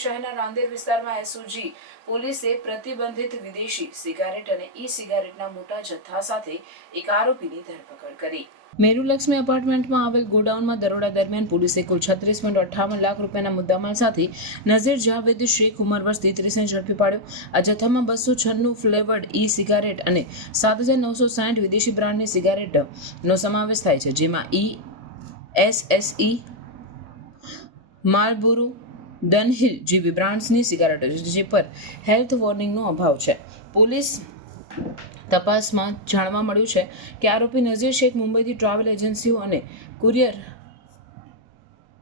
શહેરના રાંદેર વિસ્તારમાં એસઓજી પોલીસે પ્રતિબંધિત વિદેશી સિગારેટ અને ઈ સિગારેટના મોટા જથ્થા સાથે એક આરોપીની ધરપકડ કરી. મેરુલક્ષ્મી એપાર્ટમેન્ટમાં આવેલ ગોડાઉનમાં દરોડા દરમિયાન પોલીસે કુલ છત્રીસ પોઈન્ટ અઠ્ઠાવન લાખ રૂપિયાના મુદ્દામાલ સાથે નઝીર જાવેદ શેખ ઉમર વર્ષ તેત્રીસને ઝડપી પાડ્યો. આ જથ્થામાં બસો છન્નું ફ્લેવર્ડ ઈ સિગારેટ અને સાત હજાર નવસો સાઠ વિદેશી બ્રાન્ડની સિગારેટનો સમાવેશ થાય છે, જેમાં ઈ એસએસઈ માલબુરુ ડનહિલ જેવી બ્રાન્ડ્સની સિગારેટો છે, જે પર હેલ્થ વોર્નિંગનો અભાવ છે. પોલીસ તપાસમાં જાણવા મળ્યું છે કે આરોપી નઝીર શેખ મુંબઈથી ટ્રાવેલ એજન્સીઓ અને કુરિયર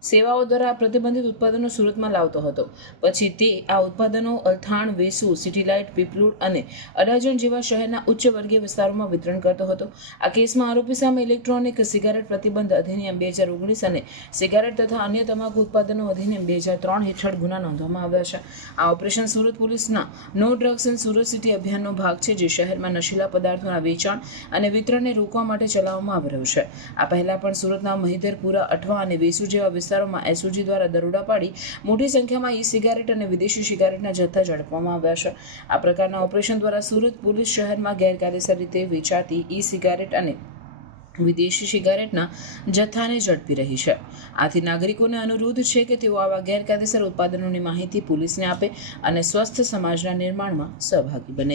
સેવાઓ દ્વારા પ્રતિબંધિત ઉત્પાદનો સુરતમાં લાવતો હતો. પછી તે આ ઉત્પાદનો અલથાણ, વેસુ, સિટીલાઇટ, પીપલુડ અને અડાજણ જેવા શહેરના ઉચ્ચ વર્ગીય વિસ્તારોમાં વિતરણ કરતો હતો. આ કેસમાં આરોપી સામે ઇલેક્ટ્રોનિક સિગારેટ પ્રતિબંધ અધિનિયમ બે હજાર ઓગણીસ અને સિગારેટ તથા અન્ય તમાકુ ઉત્પાદનો અધિનિયમ બે હજાર ત્રણ હેઠળ ગુના નોંધવામાં આવ્યા છે. આ ઓપરેશન સુરત પોલીસના no drugs in Surat city અભિયાનનો ભાગ છે, જે શહેરમાં નશીલા પદાર્થોના વેચાણ અને વિતરણને રોકવા માટે ચલાવવામાં આવી રહ્યું છે. આ પહેલા પણ સુરતના મહિધરપુરા, અઠવા અને વેસુ જેવા વિસ્તારોમાં એસઓજી દ્વારા દરોડા પાડી મોટી સંખ્યામાં ઈ સિગારેટ અને વિદેશી સિગારેટના જથ્થા ઝડપવામાં આવ્યા છે. આ પ્રકારના ઓપરેશન દ્વારા સુરત પોલીસ શહેરમાં ગેરકાયદેસર રીતે વેચાતી ઈ સિગારેટ અને વિદેશી સિગારેટના જથ્થાને ઝડપી રહી છે. આથી નાગરિકોને અનુરોધ છે કે તેઓ આવા ગેરકાયદેસર ઉત્પાદનોની માહિતી પોલીસને આપે અને સ્વસ્થ સમાજના નિર્માણમાં સહભાગી બને.